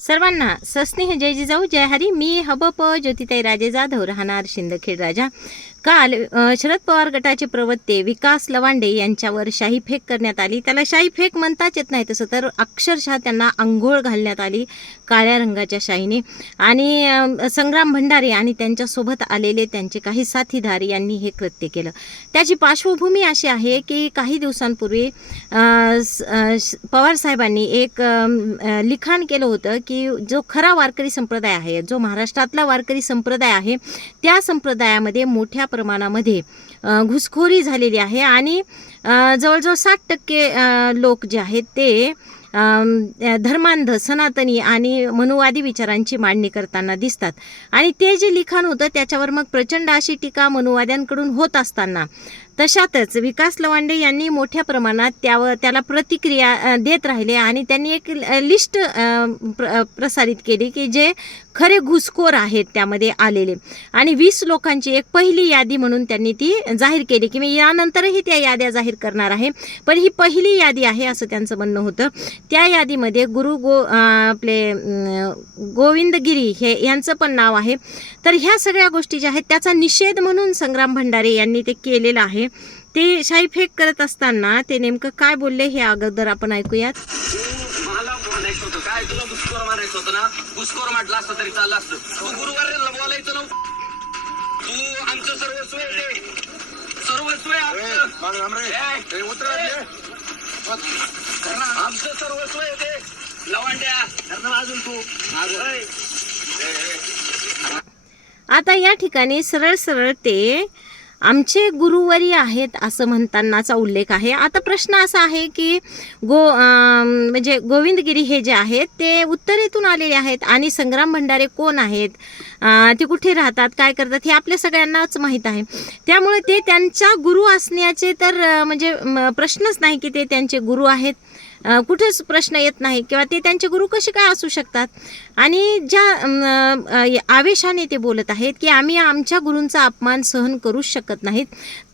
सर्वांना सस्नेह जय जिजाऊ जय हरी. मी हबप ज्योतिताई राजे जाधव, राहणार शिंदखेड राजा. काल शरद पवार गटाचे प्रवक्ते विकास लवांडे यांच्यावर शाही फेक करण्यात आली. त्याला शाही फेक म्हणताच येत नाही, तसं तर अक्षरशः त्यांना अंघोळ घालण्यात आली काळ्या रंगाच्या शाईने. आणि संग्राम भंडारे आणि त्यांच्यासोबत आलेले त्यांचे काही साथीदार यांनी हे कृत्य केलं. त्याची पार्श्वभूमी अशी आहे की काही दिवसांपूर्वी पवारसाहेबांनी एक लिखाण केलं होतं की जो खरा वारकरी संप्रदाय आहे, जो महाराष्ट्रातला वारकरी संप्रदाय आहे, त्या संप्रदायामध्ये मोठ्या प्रमाणामध्ये घुसखोरी झालेली आहे. आणि जवळजवळ 60% लोक जे आहेत ते धर्मांध, सनातनी आणि मनुवादी विचारांची मांडणी करताना दिसतात. आणि ते जे लिखाण होतं त्याच्यावर मग प्रचंड अशी टीका मनुवाद्यांकडून होत असताना तशातच विकास लवांडे यांनी मोठ्या प्रमाणात त्याला प्रतिक्रिया देत राहिले. आणि त्यांनी एक लिस्ट प्रसारित केली की जे खरे घुसखोर आहेत त्यामध्ये आलेले, आणि 20 लोकांची एक पहिली यादी म्हणून त्यांनी ती जाहीर केली की मी यानंतरही त्या याद्या जाहीर करणार आहे, पण ही पहिली यादी आहे असं त्यांचं म्हणणं होतं. त्या यादीमध्ये आपले गोविंदगिरी यांचं पण नाव आहे. तर ह्या सगळ्या गोष्टी ज्या आहेत त्याचा निषेध म्हणून संग्राम भंडारे यांनी ते केलेलं आहे. ते शाही फेक करत असताना ते नेमकं काय बोलले हे अगोदर आपण ऐकूयात. मला म्हणायचं होतं काय, तुला घुसखोर म्हणायचं होतं ना, घुसखोर म्हटलं असतं तरी चाललं असतं. तू गुरुवाऱ्यांना बोलायचं नव्हतं. तू आमचं सर्वस्व आहे, सर्वस्व आहे आमचं सर्वस्व आहे ते. लवांड्या अजून तू आता या ठिकाणी सरळ सरळ ते आमचे गुरुवरी आहेत असं म्हणतानाचा उल्लेख आहे. आता प्रश्न असा आहे की म्हणजे गोविंदगिरी हे जे आहेत ते उत्तरेतून आलेले आहेत आणि संग्राम भंडारे कोण आहेत, ते कुठे राहतात, काय करतात हे आपल्या सगळ्यांनाच माहीत आहे. त्यामुळे ते त्यांचा गुरु असण्याचे तर म्हणजे प्रश्नच नाही की ते त्यांचे गुरु आहेत, कुठेच प्रश्न येत नाही, किंवा ते त्यांचे गुरु कसे काय असू शकतात. आणि ज्या आवेशाने ते बोलत आहेत की आम्ही आमच्या गुरूंचा अपमान सहन करूच शकत नाहीत.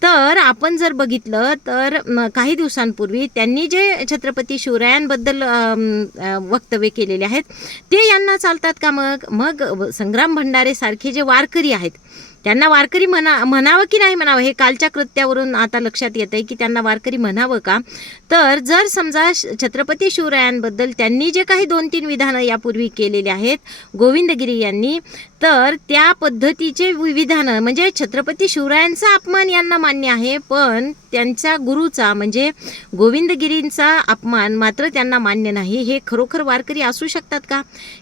तर आपण जर बघितलं तर काही दिवसांपूर्वी त्यांनी जे छत्रपती शिवरायांबद्दल वक्तव्य केलेले आहेत ते यांना चालतात का? मग संग्राम भंडारे सारखे जे वारकरी आहेत त्यांना वारकरी म्हणावं की नाही म्हणावं हे कालच्या कृत्यावरून आता लक्षात येत आहे की त्यांना वारकरी म्हणावं का? तर जर समजा छत्रपती शिवरायांबद्दल त्यांनी जे काही 2-3 विधानं यापूर्वी केलेले आहेत गोविंदगिरी यांनी, तर त्या पद्धतीचे विधानं म्हणजे छत्रपती शिवरायांचा अपमान यांना मान्य आहे, पण त्यांच्या गुरुचा म्हणजे गोविंदगिरींचा अपमान मात्र त्यांना मान्य नाही. हे खरोखर वारकरी असू शकतात का?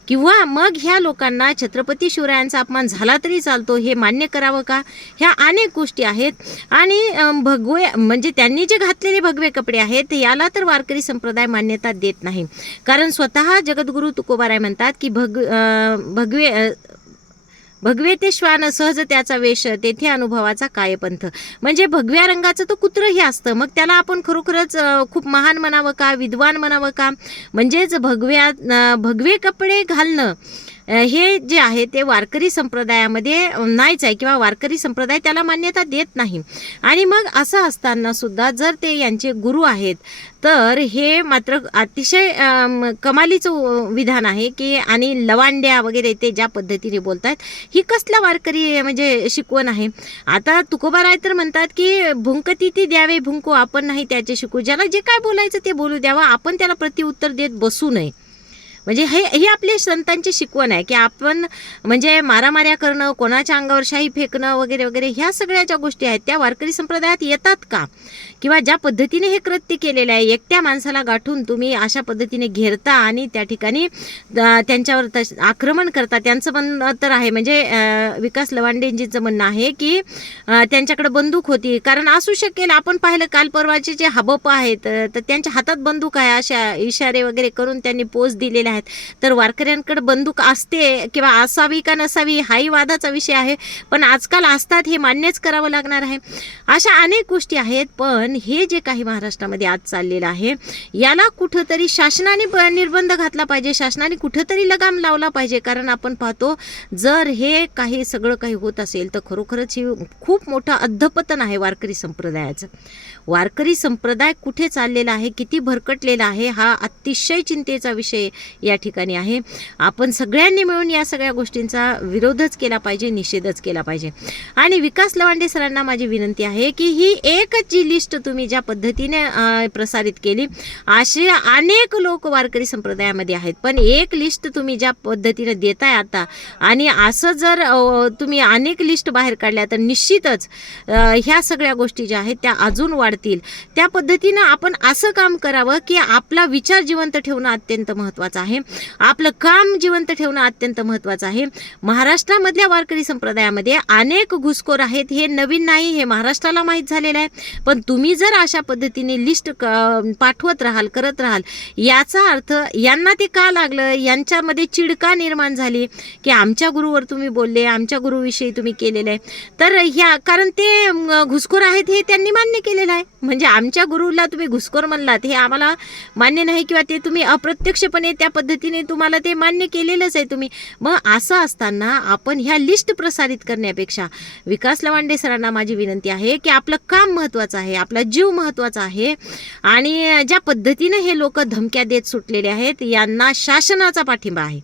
किंवा मग ह्या लोकांना छत्रपती शिवरायांचा अपमान झाला तरी चालतो हे मान्य करावं का? ह्या अनेक गोष्टी आहेत. आणि भगवे म्हणजे त्यांनी जे घातलेले भगवे कपडे आहेत याला तर वारकरी संप्रदाय मान्यता देत नाही. कारण स्वतः जगद्गुरू तुकोबाराय म्हणतात की भगवे ते श्वान सहज त्याचा वेश, तेथे अनुभवाचा कायपंथ. म्हणजे भगव्या रंगाचं तो कुत्रही असतं, मग त्याला आपण खरोखरच खूप महान म्हणावं का, विद्वान म्हणावं का? म्हणजेच भगवे कपडे घालणं हे जे आहे ते वारकरी संप्रदायामध्ये नाहीच आहे, किंवा वारकरी संप्रदाय त्याला मान्यता देत नाही. आणि मग असं असताना सुद्धा जर ते यांचे गुरु आहेत तर हे मात्र अतिशय कमालीचं विधान आहे की, आणि लवांड्या वगैरे ते ज्या पद्धतीने बोलतात ही कसला वारकरी म्हणजे शिकवण आहे. आता तुकोबाराय तर म्हणतात की भुंकती ती द्यावे भुंको, आपण नाही त्याचे शिकू. ज्याला जे काय बोलायचं ते बोलू द्यावा, आपण त्याला प्रत्युत्तर देत बसू नये. म्हणजे हे आपले संतांची शिकवण आहे की आपण म्हणजे मारामाऱ्या करणं, कोणाच्या अंगावर शाही फेकणं वगैरे वगैरे ह्या सगळ्या ज्या गोष्टी आहेत त्या वारकरी संप्रदायात येतात का? किंवा ज्या पद्धतीने हे कृत्य केलेलं आहे, एकट्या माणसाला गाठून तुम्ही अशा पद्धतीने घेरता आणि त्या ठिकाणी त्यांच्यावर आक्रमण करता. त्यांचं म्हणणं तर आहे म्हणजे विकास लवांडेंजीचं म्हणणं आहे की त्यांच्याकडे बंदूक होती. कारण असू शकेल, आपण पाहिलं काल परवाचे जे हबप आहेत तर त्यांच्या हातात बंदूक आहे, अशा इशारे वगैरे करून त्यांनी पोच दिलेले आहेत. तर वारकऱ्यांकडे बंदूक असते किंवा असावी का नसावी हाही वादाचा विषय आहे, पण आजकाल असतात हे मान्यच करावं लागणार आहे. अशा अनेक गोष्टी आहेत. पण हे जे काही महाराष्ट्रामध्ये आज चाललेलं आहे याला कुठंतरी शासनाने निर्बंध घातला पाहिजे, शासनाने कुठंतरी लगाम लावला पाहिजे. कारण आपण पाहतो जर हे काही सगळं काही होत असेल तर खरोखरच ही खूप मोठं अधःपतन आहे वारकरी संप्रदायाचं. वारकरी संप्रदाय कुठे चाललेला आहे, किती भरकटलेला आहे, हा अतिशय चिंतेचा विषय या ठिकाणी आहे. आपण सगळ्यांनी मिळून या सगळ्या गोष्टींचा विरोधच केला पाहिजे, निषेधच केला पाहिजे. आणि विकास लवांडे सरांना माझी विनंती आहे की ही एकच जी लिस्ट तुम्ही ज्या पद्धतीने प्रसारित केली, असे अनेक लोक वारकरी संप्रदायामध्ये आहेत, पण एक लिस्ट तुम्ही ज्या पद्धतीने देताय आता, आणि असं जर तुम्ही अनेक लिस्ट बाहेर काढल्या तर निश्चितच ह्या सगळ्या गोष्टी ज्या आहेत त्या अजून वाढतील. त्या पद्धतीनं आपण असं काम करावं की आपला विचार जिवंत ठेवणं अत्यंत महत्त्वाचं आहे, आपलं काम जिवंत ठेवणं अत्यंत महत्त्वाचं आहे. महाराष्ट्रामधल्या वारकरी संप्रदायामध्ये अनेक घुसखोर आहेत, हे नवीन नाही, हे महाराष्ट्राला माहीत झालेलं आहे. पण तुम्ही जर अशा पद्धतीने लिस्ट पाठवत राहाल, करत राहाल, याचा अर्थ यांना ते का लागलं, यांच्यामध्ये चिडका निर्माण झाली की आमच्या गुरुवर तुम्ही बोलले, आमच्या गुरुविषयी तुम्ही केलेलं आहे. तर ह्या कारण ते घुसखोर आहेत हे त्यांनी मान्य केलेलं आहे. म्हणजे आमच्या गुरुला तुम्ही घुसखोर म्हणलात हे आम्हाला मान्य नाही, किंवा ते तुम्ही अप्रत्यक्षपणे त्या पद्धतीने तुम्हाला ते मान्य केलेलंच आहे तुम्ही. मग असं असताना आपण ह्या लिस्ट प्रसारित करण्यापेक्षा विकास लवांडे सरांना माझी विनंती आहे की आपलं काम महत्त्वाचं आहे, आपला जीव महत्त्वाचा आहे. आणि ज्या पद्धतीनं हे लोक धमक्या देत सुटलेले आहेत, यांना शासनाचा पाठिंबा आहे.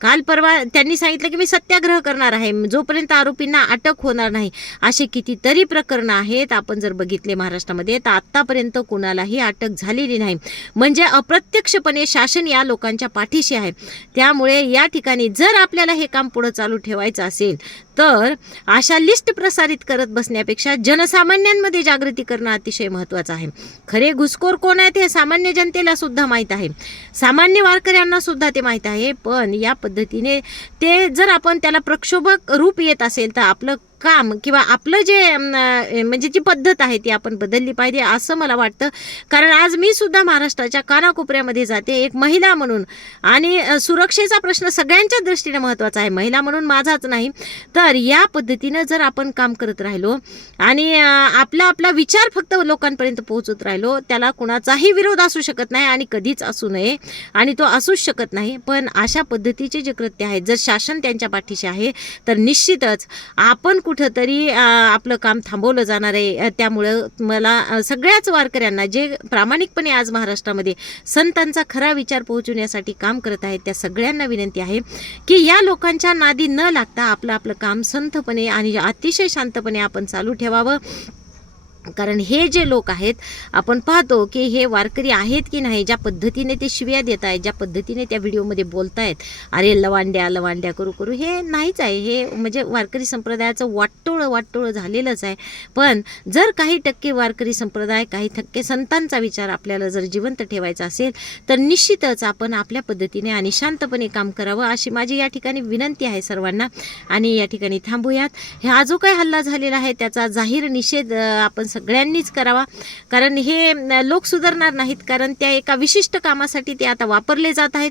काल परवा त्यांनी सांगितलं की मी सत्याग्रह करणार आहे जोपर्यंत आरोपींना अटक होणार नाही. असे कितीतरी प्रकरणं आहेत, आपण जर बघितले महाराष्ट्रामध्ये तर आत्तापर्यंत कोणालाही अटक झालेली नाही. म्हणजे अप्रत्यक्षपणे शासन या लोकांच्या पाठीशी आहे. त्यामुळे या ठिकाणी जर आपल्याला हे काम पुढं चालू ठेवायचं असेल तर अशा लिस्ट प्रसारित करत बसण्यापेक्षा जनसामान्यांमध्ये जागृती करणं अतिशय महत्त्वाचं आहे. खरे घुसखोर कोण आहेत हे सामान्य जनतेला सुद्धा माहीत आहे, सामान्य वारकऱ्यांना सुद्धा ते माहीत आहे. पण या पद्धतीने ते जर आपण त्याला प्रक्षोभक रूप येत असेल तर आपलं काम किंवा आपलं जे म्हणजे जी पद्धत आहे ती आपण बदलली पाहिजे असं मला वाटतं. कारण आज मी सुद्धा महाराष्ट्राच्या कानाकोपऱ्यामध्ये जाते एक महिला म्हणून, आणि सुरक्षेचा प्रश्न सगळ्यांच्या दृष्टीने महत्त्वाचा आहे, महिला म्हणून माझाच नाही. तर या पद्धतीनं जर आपण काम करत राहिलो आणि आपला विचार फक्त लोकांपर्यंत पोहोचत राहिलो, त्याला कुणाचाही विरोध असू शकत नाही आणि कधीच असू नये, आणि तो असूच शकत नाही. पण अशा पद्धतीचे जे कृत्य आहेत, जर शासन त्यांच्या पाठीशी आहे तर निश्चितच आपण कुठंतरी आपलं काम थांबवलं जाणार आहे. त्यामुळं मला सगळ्याच वारकऱ्यांना जे प्रामाणिकपणे आज महाराष्ट्रामध्ये संतांचा खरा विचार पोहोचवण्यासाठी काम करत आहेत त्या सगळ्यांना विनंती आहे की या लोकांच्या नादी न लागता आपलं काम संथपणे आणि अतिशय शांतपणे आपण चालू ठेवावं. कारण हे जे लोक आहेत आपण पाहतो की हे वारकरी आहेत की नाही, ज्या पद्धतीने ते शिव्या देत आहेत, ज्या पद्धतीने त्या व्हिडिओमध्ये बोलत आहेत, अरे लवांड्या लवांड्या करू करू, हे नाहीच आहे. हे म्हणजे वारकरी संप्रदायाचं वाटोळं झालेलंच आहे. पण जर काही टक्के वारकरी संप्रदाय, काही टक्के संतांचा विचार आपल्याला जर जिवंत ठेवायचा असेल तर निश्चितच आपण आपल्या पद्धतीने आणि शांतपणे काम करावं अशी माझी या ठिकाणी विनंती आहे सर्वांना. आणि या ठिकाणी थांबूयात. हा जो काही हल्ला झालेला आहे त्याचा जाहीर निषेध आपण सगळ्यांनीच करावा. कारण हे लोक सुधारणार नाहीत, कारण त्या एका विशिष्ट कामासाठी ते आता वापरले जात आहेत,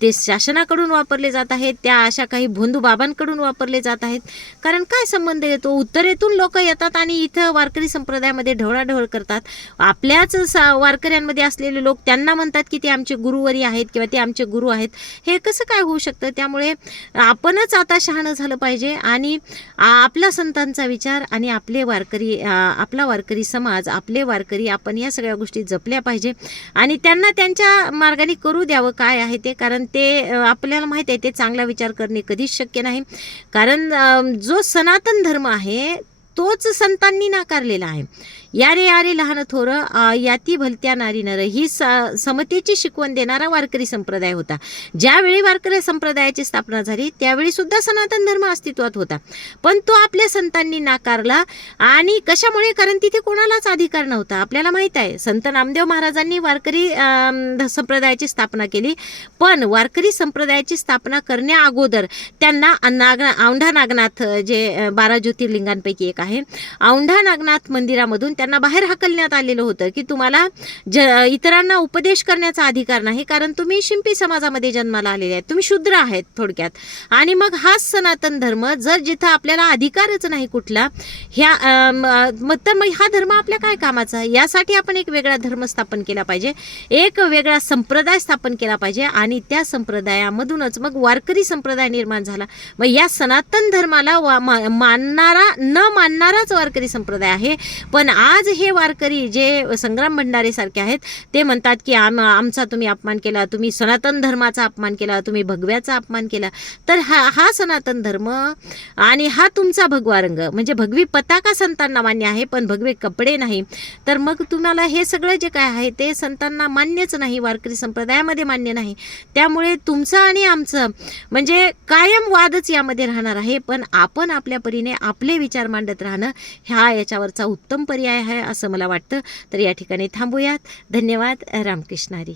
ते शासनाकडून वापरले जात आहेत, त्या अशा काही भोंदू बाबांकडून वापरले जात आहेत. कारण काय संबंध येतो, उत्तरेतून लोक येतात आणि इथं वारकरी संप्रदायामध्ये ढवळाढवळ करतात. आपल्याच वारकऱ्यांमध्ये असलेले लोक त्यांना म्हणतात की ते आमचे गुरुवरी आहेत किंवा ते आमचे गुरु आहेत. हे कसं काय होऊ शकतं? त्यामुळे आपणच आता शहाणं झालं पाहिजे आणि आपला संतांचा विचार आणि आपले वारकरी, आपला वारकरी समाज, आपले वारकरी, आपण या सगळ्या गोष्टी जपल्या पाहिजे आणि त्यांना त्यांच्या मार्गाने करू द्यावं काय आहे ते. कारण ते आपल्याला माहीत आहे ते चांगला विचार करणे कधीच शक्य नाही. कारण जो सनातन धर्म आहे तोच संतांनी नाकारलेला आहे. यारे यारे लहान थोरं याती भलत्या नारी नर, ही समतेची शिकवण देणारा वारकरी संप्रदाय होता. ज्यावेळी वारकरी संप्रदायाची स्थापना झाली त्यावेळी सुद्धा सनातन धर्म अस्तित्वात होता, पण तो आपल्या संतांनी नाकारला. आणि कशामुळे? कारण तिथे कोणालाच अधिकार नव्हता. आपल्याला माहीत आहे संत नामदेव महाराजांनी वारकरी संप्रदायाची स्थापना केली, पण वारकरी संप्रदायाची स्थापना करण्या अगोदर त्यांना औंढा नागनाथ, जे 12 ज्योतिर्लिंगांपैकी एक आहे, औंढा नागनाथ मंदिरामधून त्यांना बाहेर हाकलण्यात आलेलं होतं की तुम्हाला इतरांना उपदेश करण्याचा अधिकार नाही, कारण तुम्ही शिंपी समाजामध्ये जन्माला आलेले आहेत, तुम्ही शूद्र आहेत थोडक्यात. आणि मग हाच सनातन धर्म, जर जिथं आपल्याला अधिकारच नाही कुठला, तर मग हा धर्म आपल्या काय कामाचा? यासाठी आपण एक वेगळा धर्म स्थापन केला पाहिजे, एक वेगळा संप्रदाय स्थापन केला पाहिजे आणि त्या संप्रदायामधूनच मग वारकरी संप्रदाय निर्माण झाला. मग या सनातन धर्माला मानणाराच वारकरी संप्रदाय आहे. पण आज हे वारकरी जे संग्राम भंडारे सारखे आहेत ते म्हणतात की आमचा तुम्ही अपमान केला, तुम्ही सनातन धर्माचा अपमान केला, तुम्ही भगव्याचा अपमान केला. तर हा सनातन धर्म आणि हा तुमचा भगवा रंग म्हणजे भगवी पताका संतांना मान्य आहे पण भगवे कपडे नाही. तर मग तुम्हाला हे सगळं जे काय आहे ते संतांना मान्यच नाही, वारकरी संप्रदायामध्ये मान्य नाही. त्यामुळे तुमचं आणि आमचं म्हणजे कायम वादच यामध्ये राहणार आहे. पण आपण आपल्या परीने आपले विचार मांडत राहणं हा याच्यावरचा उत्तम पर्याय आहे असं मला वाटतं. तर या ठिकाणी थांबूयात. धन्यवाद. रामकृष्ण हरी.